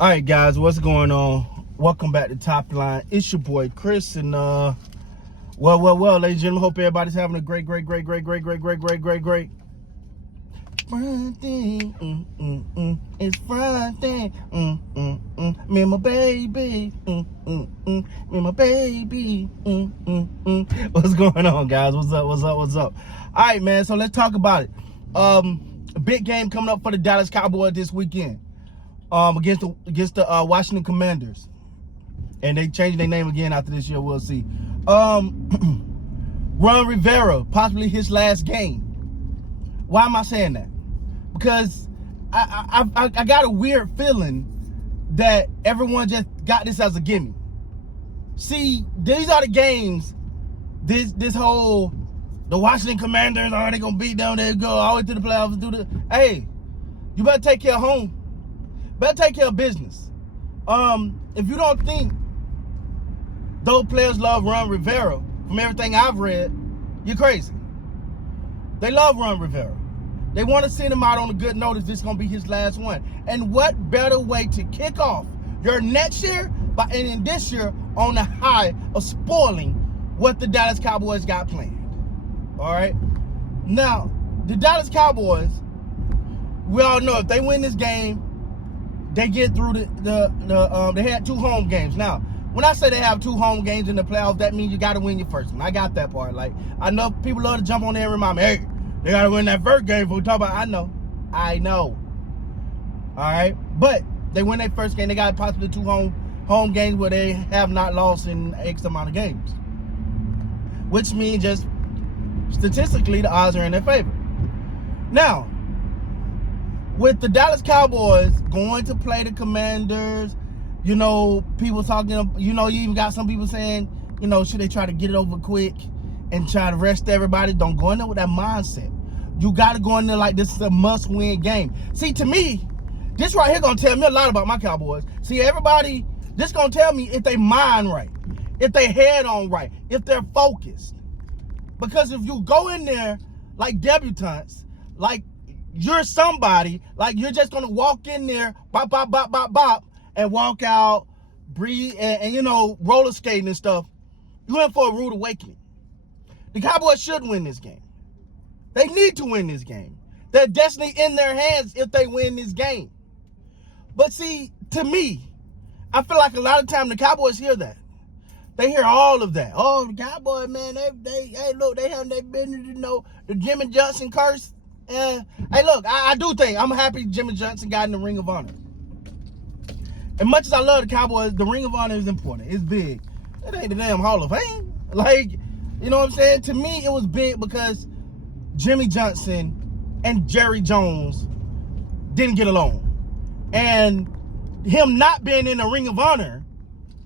All right, guys, what's going on? Welcome back to Top Line. It's your boy Chris, and well, ladies and gentlemen, hope everybody's having a great Friday. It's Friday. Me and my baby. Me and my baby. What's going on, guys? What's up? All right, man. So let's talk about it. A big game coming up for the Dallas Cowboys this weekend. Against the Washington Commanders, and they changed their name again after this year. We'll see. Ron Rivera, possibly his last game. Why am I saying that? Because I got a weird feeling that everyone just got this as a gimme. See, these are the games. This whole the Washington Commanders, they gonna beat them? They go all the way to the playoffs and do the. Hey, you better take care of home. Better take care of business. If you don't think those players love Ron Rivera, from everything I've read, you're crazy. They love Ron Rivera. They want to send him out on a good note if this is going to be his last one. And what better way to kick off your next year by ending this year on the high of spoiling what the Dallas Cowboys got planned. All right? Now, the Dallas Cowboys, we all know if they win this game, they get through they had 2 home games. Now, when I say they have 2 home games in the playoffs, that means you got to win your first one. I got that part. Like, I know people love to jump on there and remind me, hey, they got to win that first game before we talk about it. I know. All right? But they win their first game. They got possibly 2 home games where they have not lost in X amount of games. Which means just statistically, the odds are in their favor. Now, with the Dallas Cowboys going to play the Commanders, people talking, you even got some people saying, should they try to get it over quick and try to rest everybody? Don't go in there with that mindset. You got to go in there like this is a must-win game. See, to me, this right here going to tell me a lot about my Cowboys. See, everybody, this going to tell me if they mind right, if they head on right, if they're focused. Because if you go in there like debutantes, like you're somebody, like you're just going to walk in there, bop, and walk out, breathe, and roller skating and stuff, you're in for a rude awakening. The Cowboys should win this game. They need to win this game. Their destiny in their hands if they win this game. But see, to me, I feel like a lot of time the Cowboys hear that. They hear all of that. Oh, the Cowboys, man, hey, look, they been, the Jimmy Johnson curse. Hey, look, I do think I'm happy Jimmy Johnson got in the Ring of Honor. As much as I love the Cowboys, the Ring of Honor is important. It's big. It ain't the damn Hall of Fame. Like, you know what I'm saying? To me, it was big because Jimmy Johnson and Jerry Jones didn't get along. And him not being in the Ring of Honor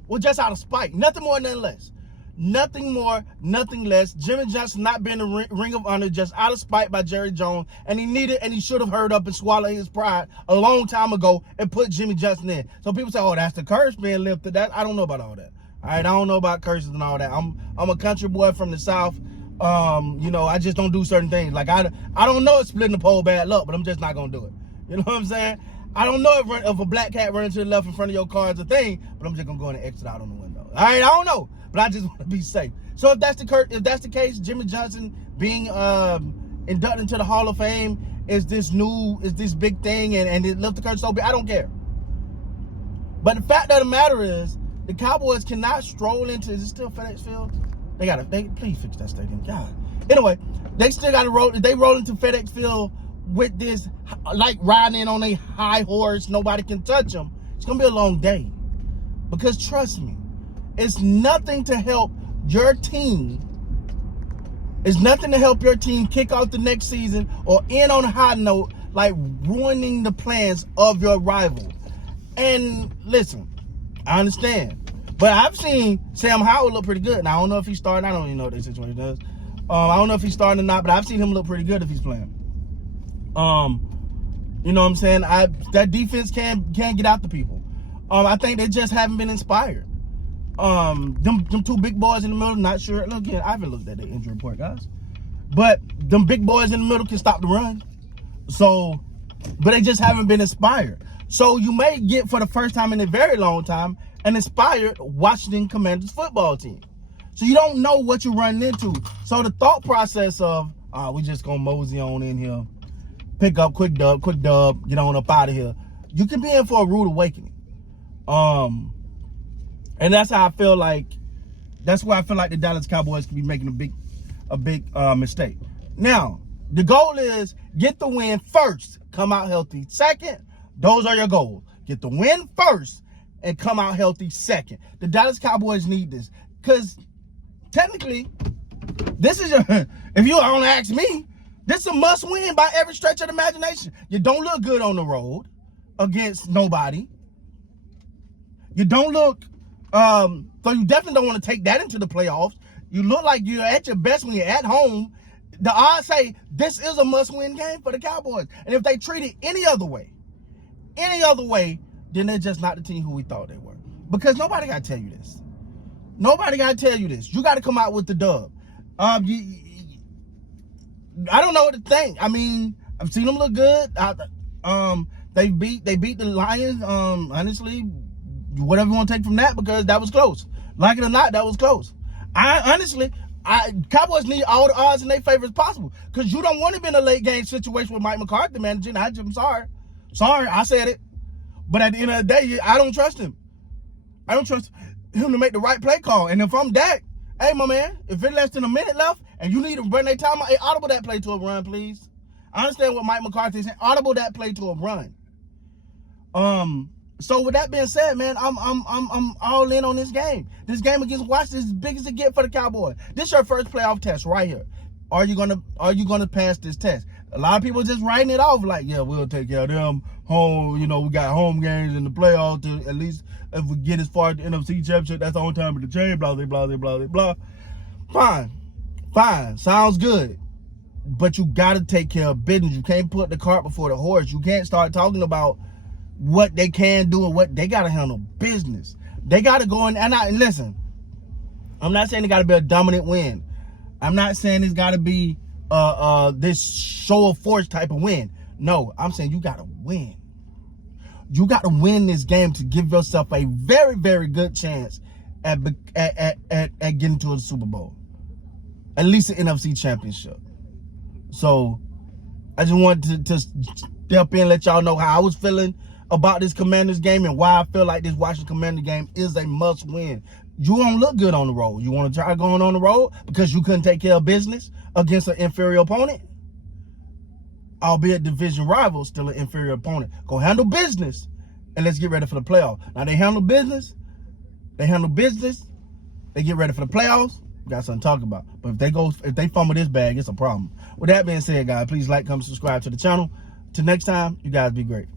was just out of spite. Nothing more, nothing less. Nothing more, nothing less. Jimmy Johnson not being in the Ring of Honor just out of spite by Jerry Jones, and he should have heard up and swallowed his pride a long time ago and put Jimmy Johnson in. So people say, oh, that's the curse being lifted. I don't know about all that. All right, I don't know about curses and all that. I'm a country boy from the South. I just don't do certain things. Like I don't know if splitting the pole bad luck, but I'm just not gonna do it. You know what I'm saying? I don't know if a black cat running to the left in front of your car is a thing, but I'm just gonna go in and exit out on the window. All right, I don't know. But I just want to be safe. So if that's the case, Jimmy Johnson being inducted into the Hall of Fame is this big thing, and it left the curse so big. I don't care. But the fact of the matter is, the Cowboys cannot stroll into. Is it still FedEx Field? They please fix that stadium. God. Anyway, they still got to roll. They roll into FedEx Field with this, like riding in on a high horse. Nobody can touch them. It's gonna be a long day. Because trust me. It's nothing to help your team. It's nothing to help your team kick off the next season or end on a high note like ruining the plans of your rival. And listen, I understand. But I've seen Sam Howell look pretty good. Now, I don't know if he's starting. I don't even know what that situation does. I don't know if he's starting or not, but I've seen him look pretty good if he's playing. You know what I'm saying? That defense can get out the people. I think they just haven't been inspired. Them 2 big boys in the middle, not sure. Again, I haven't looked at the injury report, guys. But them big boys in the middle can stop the run. So, but they just haven't been inspired. So you may get, for the first time in a very long time, an inspired Washington Commanders football team. So you don't know what you're running into. So the thought process of, we just gonna mosey on in here, pick up, quick dub, get on up out of here. You can be in for a rude awakening. And that's how I feel like, that's where I feel like the Dallas Cowboys could be making a big mistake. Now, the goal is get the win first, come out healthy second. Those are your goals. Get the win first and come out healthy second. The Dallas Cowboys need this because technically, this is if you want to ask me, this is a must win by every stretch of the imagination. You don't look good on the road against nobody. You don't look, so you definitely don't want to take that into the playoffs. You look like you're at your best when you're at home. The odds say this is a must-win game for the Cowboys. And if they treat it any other way, then they're just not the team who we thought they were. Because nobody got to tell you this. Nobody got to tell you this. You got to come out with the dub. I don't know what to think. I mean, I've seen them look good. They beat the Lions. Honestly, whatever you want to take from that, because that was close. Like it or not, that was close. Cowboys need all the odds in their favor as possible, because you don't want to be in a late game situation with Mike McCarthy managing. I'm sorry, I said it, but at the end of the day, I don't trust him. I don't trust him to make the right play call. And if I'm Dak, hey my man, if it's less than a minute left and you need to run their time, hey, audible that play to a run, please. I understand what Mike McCarthy is saying. Audible that play to a run. So with that being said, man, I'm all in on this game. This game against Washington is as big as it get for the Cowboys. This is your first playoff test right here. Are you gonna pass this test? A lot of people just writing it off like, yeah, we'll take care of them. Home, we got home games in the playoffs to at least if we get as far as the NFC Championship, that's the only time of the change. Blah blah blah blah blah. Fine, sounds good. But you gotta take care of business. You can't put the cart before the horse. You can't start talking about what they can do and what they got to handle business. They got to go in, and listen, I'm not saying it got to be a dominant win. I'm not saying it's got to be this show of force type of win. No, I'm saying you got to win. You got to win this game to give yourself a very, very good chance at getting to a Super Bowl, at least an NFC Championship. So I just wanted to step in and let y'all know how I was feeling about this Commanders game and why I feel like this Washington Commanders game is a must-win. You don't look good on the road. You want to try going on the road because you couldn't take care of business against an inferior opponent? Albeit division rival, still an inferior opponent. Go handle business, and let's get ready for the playoffs. Now, they handle business. They get ready for the playoffs. We got something to talk about. But if they fumble this bag, it's a problem. With that being said, guys, please like, comment, subscribe to the channel. Till next time, you guys be great.